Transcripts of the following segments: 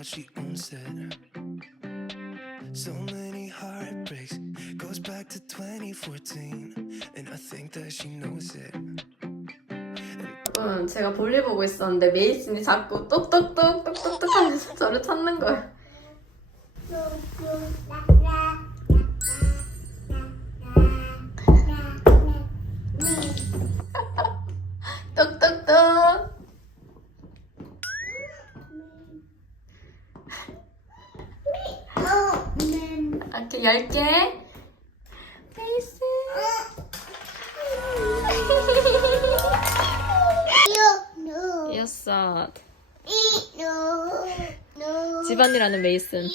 that she owns it. So many heartbreaks, goes back to 2014, and I think that she knows it. 제가 볼일 보고 있었는데 메이슨이 자꾸 똑똑똑 똑똑똑 하면서 저를 찾는 거예요. 10개. 페이스 여섯 집안이라는 메이슨.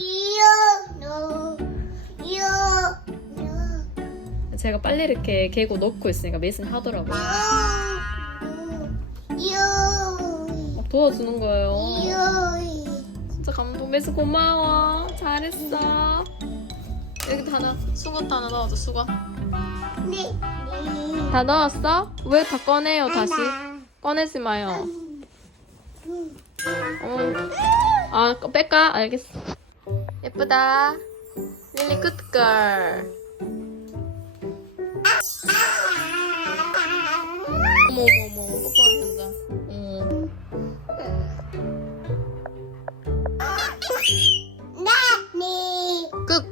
제가 빨리 이렇게 개고 넣고 있으니까 메이슨 하더라고요. 막 도와주는 거예요. 진짜 감동. 메이슨 고마워. 잘했어. 여기 다 넣어. 수건 다 넣어줘, 수건. 다 넣었어? 왜 다 꺼내요, 다시? 꺼내지 마요. 어. 아, 꺼- 뺄까? 알겠어. 예쁘다. 릴리 굿걸. 어머, 어머, 어머.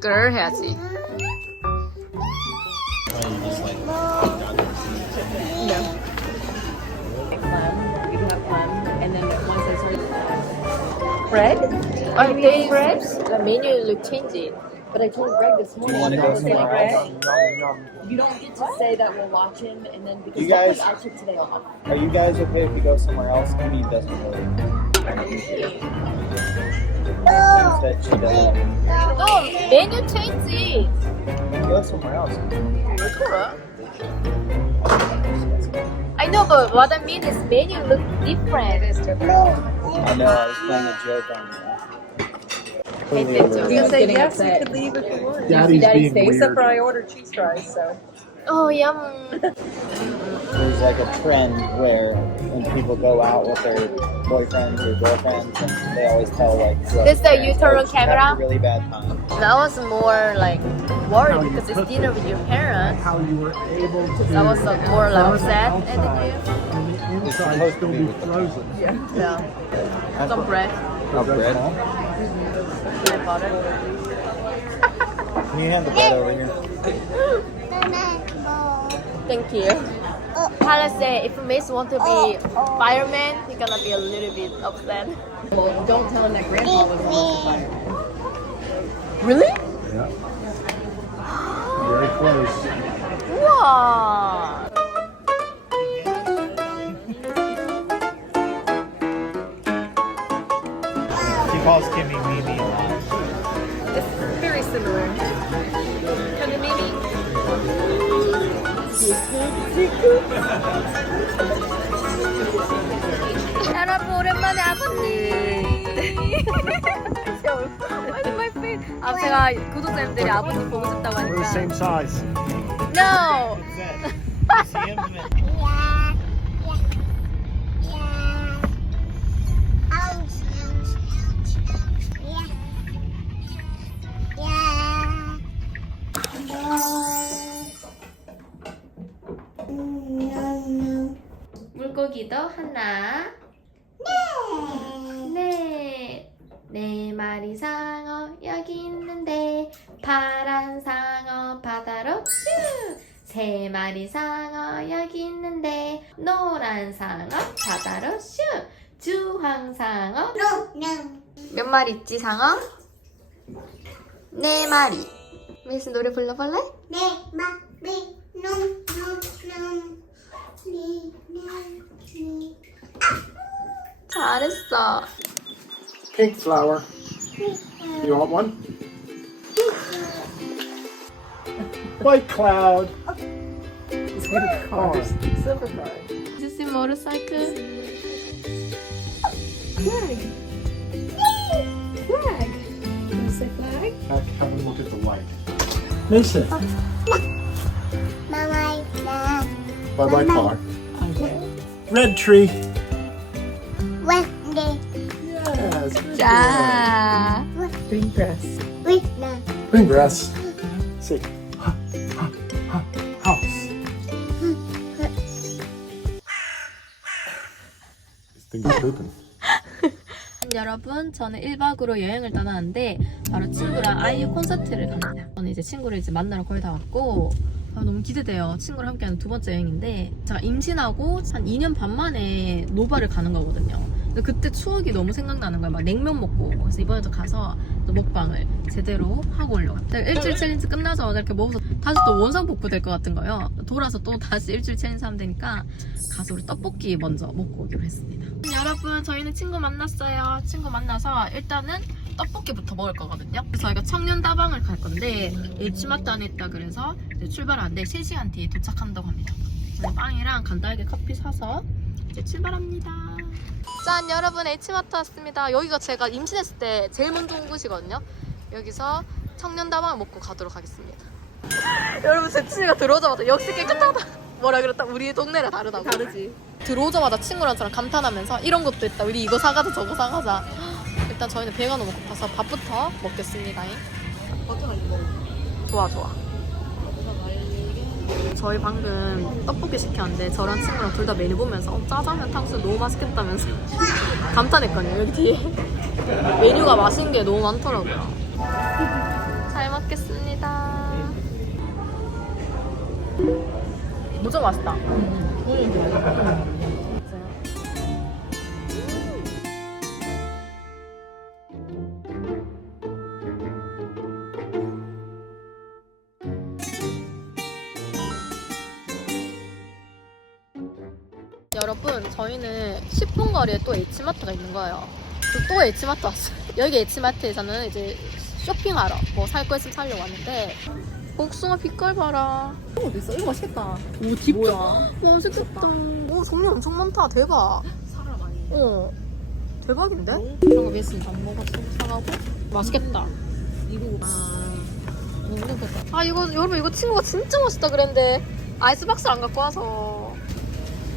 굿걸 해야지. You can have one, and then once it's ready. Bread? Are they bread? The menu look changing. But I told Greg this morning. want to I go was somewhere like, else? Greg, you don't get to say that we'll watch him, and then because You guys- I took today off. Are you guys okay if we go somewhere else? Amy doesn't really. Said she doesn't. 또 메뉴 체인지. Go somewhere else. I know, but what I mean is menu look different. It is different. I know. I was playing a joke on you. Completely Hate that over joke. it. You say getting yes, upset. you could leave if you want. Daddy's Daddy being stay, except weird. for I ordered cheese fries, so. Oh, yum. There's like a trend where when people go out with their boyfriends or girlfriends, and they always tell like. This the parents, U-turn "Oh, on camera?" Really bad time. That was more like worried How because it's dinner with your parents. how you were able to That was a more like frozen upset outside attitude. and the It's supposed to still be be with frozen. Yeah. Some bread. Oh, bread. Peanut butter. Can you hand the bread over here? Thank you. Tyler said if Mace want to be oh, oh. fireman, he's gonna be a little bit upset. Well, don't tell him that Grandpa was almost a fireman. Really? Yeah. Very close. 우와. She calls Kimmy Mimi a lot. It's very similar. Kind of maybe. 여러분 오랜만에 아버님. Why is my face? 아 제가 구독자님들이 아버님 보고 싶다고 하니까. same size. No. See him? 물고기도 하나. 네. 네. 네 마리 상어 여기 있는데 파란 상어 바다로 슈. 세 마리 상어 여기 있는데 노란 상어 바다로 슈. 주황 상어 몇 마리 있지 상어? 네 마리. 미스 노래 불러볼래? 잘했어. Pink flower. You want one? White cloud. He's going to cars. Silver car. Is this a motorcycle? Flag. Flag. You want to say flag? Have have a look at the light. Mason. Bye bye car. Red tree. Yes. good job. 짠. Green grass. Green grass. See. Ha, ha, ha, house. This thing is pooping. 여러분, 저는 1박으로 여행을 떠나는데 바로 친구랑 아이유 콘서트를 갑니다. 저는 이제 친구를 이제 만나러 거의 다 왔고 아, 너무 기대돼요. 친구랑 함께하는 두 번째 여행인데 제가 임신하고 한 2년 반 만에 노바를 가는 거거든요. 근데 그때 추억이 너무 생각나는 거예요. 막 냉면 먹고 그래서 이번에도 가서 또 먹방을 제대로 하고 해요. 일주일 챌린지 끝나자마자 이렇게 먹어서 다시 또 원상복구 될 것 같은 거예요. 돌아서 또 다시 일주일 챌린지 하면 되니까 가서 우리 떡볶이 먼저 먹고 오기로 했습니다. 여러분 저희는 친구 만났어요. 친구 만나서 일단은 떡볶이부터 먹을 거거든요. 그래서 저희가 청년다방을 갈 건데 H마트 안에 있다 그래서 출발하는데 3시간 뒤에 도착한다고 합니다. 빵이랑 간단하게 커피 사서 이제 출발합니다. 짠 여러분 H마트 왔습니다. 여기가 제가 임신했을 때 제일 먼저 온 곳이거든요. 여기서 청년다방을 먹고 가도록 하겠습니다. 여러분 제 친구가 들어오자마자 역시 깨끗하다. 뭐라 그랬다? 우리 동네랑 다르다고. 다르지. 들어오자마자 친구랑 저랑 감탄하면서 이런 것도 있다. 우리 이거 사가자 저거 사가자. 일단 저희는 배가 너무 고파서 밥부터 먹겠습니다. 버터 갈리 먹어. 좋아 좋아. 저희 방금 떡볶이 시켰는데 저랑 친구랑 둘 다 메뉴 보면서 어, 짜장면 탕수육 너무 맛있겠다면서 감탄했거든요 여기 뒤에. 메뉴가 맛있는 게 너무 많더라고요. 잘 먹겠습니다. 무조 맛있다 여러분 저희는 10분 거리에 또 H마트가 있는 거예요. 또 H마트 왔어요. 여기 H마트에서는 이제 쇼핑하러 뭐 살 거 있으면 사려고 왔는데 복숭아 빛깔 봐라. 어디 있어? 이거 맛있겠다. 오 딥다. 뭐야? 맛있겠다. 오 종류 엄청 많다. 대박. 사람 아니. 어 대박인데? 이런 거 미스 안 먹었어 사가고. 맛있겠다. 이거 아. 너무 좋겠다 아 이거 여러분 이거 친구가 진짜 맛있다 그랬는데 아이스박스를 안 갖고 와서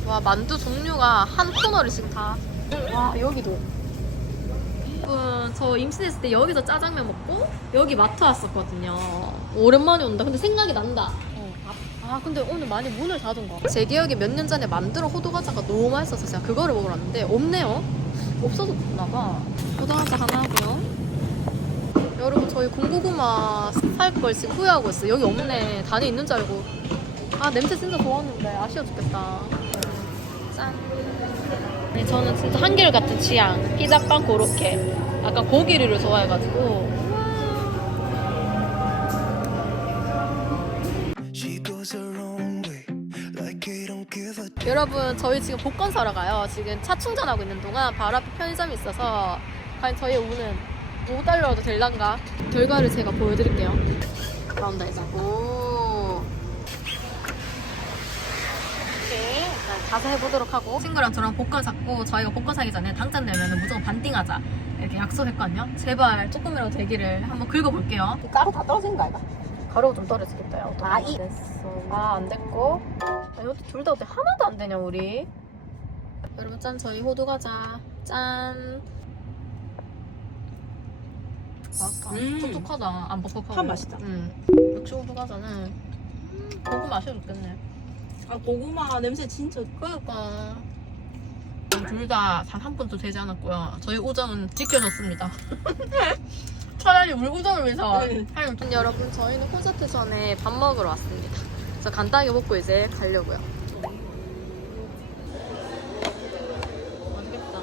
와 만두 종류가 한 코너를씩 다와 여기도. 여러분 저 임신했을 때 여기서 짜장면 먹고 여기 마트 왔었거든요. 오랜만에 온다. 근데 생각이 난다. 아 근데 오늘 많이 문을 닫은가 제 기억에 몇 년 전에 만두랑 호두과자가 너무 맛있어서 제가 그거를 먹으러 왔는데 없네요. 없어졌나봐. 호두과자 하나 하고요. 여러분 저희 군고구마 살 걸 지금 후회하고 있어요. 여기 없네. 단에 있는 줄 알고. 아 냄새 진짜 좋았는데 아쉬워 죽겠다 짠. 네, 저는 진짜 한결같은 취향. 피자빵 고로케. 약간 고기류를 좋아해가지고. 여러분 저희 지금 복권 사러 가요. 지금 차 충전하고 있는 동안 바로 앞에 편의점이 있어서 과연 저희 오는 5달러도 될란가? 결과를 제가 보여드릴게요. 나온다 이제 오 이렇게 일단 가서 해보도록 하고 친구랑 저랑 복권 샀고 저희가 복권 사기 전에 당첨 되면 무조건 반띵하자 이렇게 약속했거든요 제발 조금이라도 되기를 한번 긁어볼게요 따로 다 떨어진 거 아이가? 가루가 좀 떨어지겠다 요 아, 이- 아, 안 됐고. 아, 이것도 둘 다 어떻게 하나도 안 되냐, 우리? 여러분, 짠, 저희 호두 과자. 짠. 아까 음. 촉촉하다. 안 뻑뻑하고. 참 맛있다. 응. 역시 호두 과자는 음, 고구 맛이 좋겠네. 아 고구마 냄새 진짜. 그러니까. 둘 다 단 한 번도 되지 않았고요. 저희 우정은 지켜졌습니다. 차라리 우정을 위해서. 응. 하여튼 여러분, 저희는 콘서트 전에 밥 먹으러 왔습니다. 그래서 간단하게 먹고 이제 가려고요. 맛있겠다.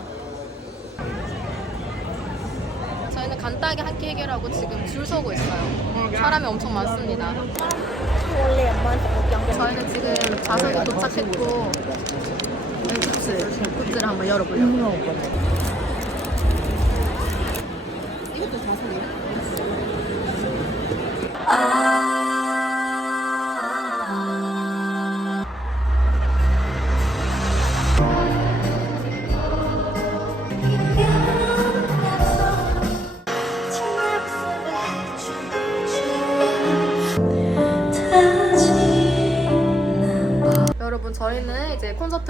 저희는 간단하게 한 끼 해결하고 지금 줄 서고 있어요. 사람이 엄청 많습니다. 저희는 지금 좌석에 도착했고 네, 굿즈, 굿즈를 한번 열어보려고. 이것도 자석이야?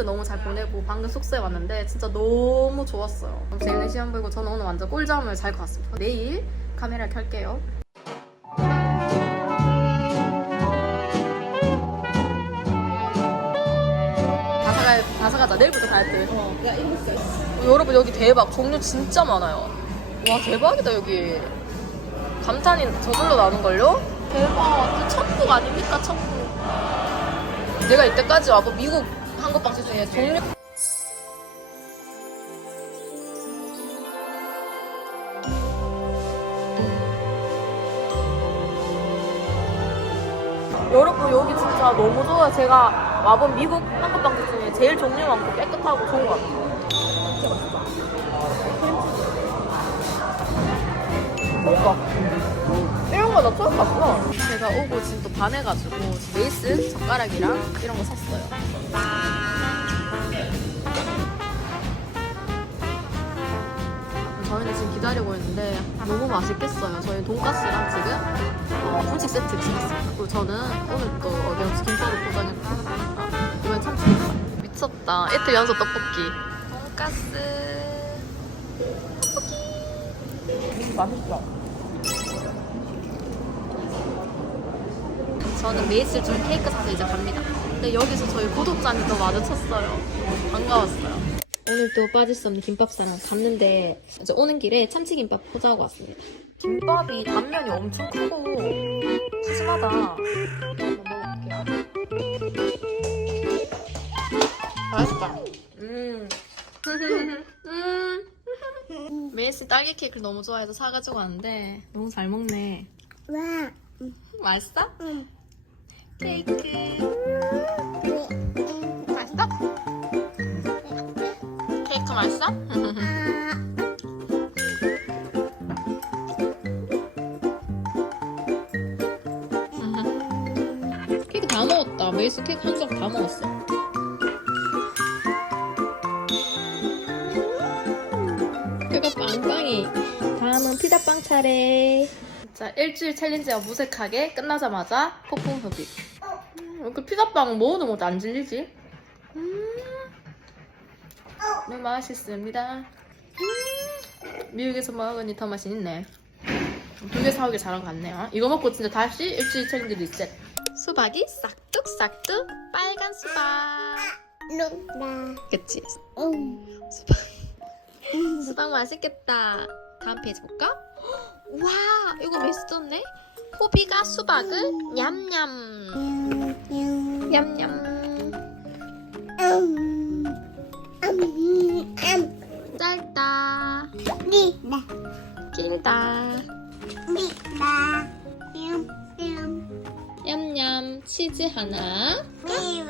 디저트 너무 잘 보내고 방금 숙소에 왔는데 진짜 너무 좋았어요. 제일 시험 보이고 저는 오늘 완전 꿀잠을 잘 것 같습니다. 내일 카메라 켤게요. 다사 가 가자. 내일부터 가야 돼. 어, 여러분 여기 대박. 종류 진짜 많아요. 와 대박이다 여기. 감탄이 저절로 나는걸요? 대박. 완전 천국 아닙니까 천국. 내가 이때까지 와본 미국 한국 빵집 중에 종류 여러분 여기 진짜 너무 좋아요. 제가 와본 미국 한국 빵집 중에 제일 종류 많고 깨끗하고 좋은 것 같아요. 진짜 맛있다. 이런 거 나 처음 봤어. 제가 오고 지금 또 반해가지고 메이스 젓가락이랑 이런 거 샀어요. 저희는 지금 기다리고 있는데 너무 맛있겠어요. 저희 돈가스랑 지금 어, 분식 세트 시켰습니다. 그리고 저는 오늘 또 어김없이 김밥을 포장했고 아, 이번엔 참치김밥. 미쳤다. 이틀 연속 떡볶이. 돈가스. 맛있어. 저는 메이스 좀 케이크 사서 이제 갑니다. 근데 여기서 저희 구독자님 또 마주쳤어요. 반가웠어요. 오늘 또 빠질 수 없는 김밥사랑 갔는데 이제 오는 길에 참치김밥 포장하고 왔습니다. 김밥이 단면이 엄청 크고 푸짐하다. 한번 먹어볼게요. 맛있다. 음. 음. 메이스 딸기 케이크를 너무 좋아해서 사가지고 왔는데 너무 잘 먹네. 와, 맛있어? 응. 케이크. 맛있어? 케이크 맛있어? 케이크 다 먹었다. 메이스 케이크 한 조각 다 먹었어. 그거 빵빵이. 다음은 피자빵 차례. 자, 일주일 챌린지가 무색하게 끝나자마자 폭풍 흡입. 음, 이렇게 피자빵 먹어도 뭐안 질리지? 음, 너무 맛있습니다. 음, 미국에서 먹으니 더 맛있네. 두 개 사오길 잘한 것 같네요. 이거 먹고 진짜 다시 일주일 챌린지 리셋. 수박이 싹둑싹둑 빨간 수박. 룩라, 그치? 응, 수박. 수박 맛있겠다. 다음 페이지 볼까? 와, 이거 메시졌네? 호비가 수박을 냠냠. 음, 냠냠. 짧다. 길다. 음, 음, 냠냠. 치즈 하나. 위위,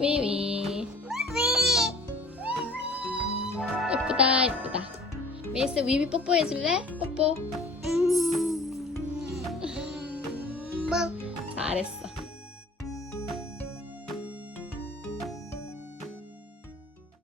위위. 위, 예쁘다, 예쁘다. 메이스 위위 뽀뽀해줄래? 뽀뽀. 음, 뭐, 잘했어.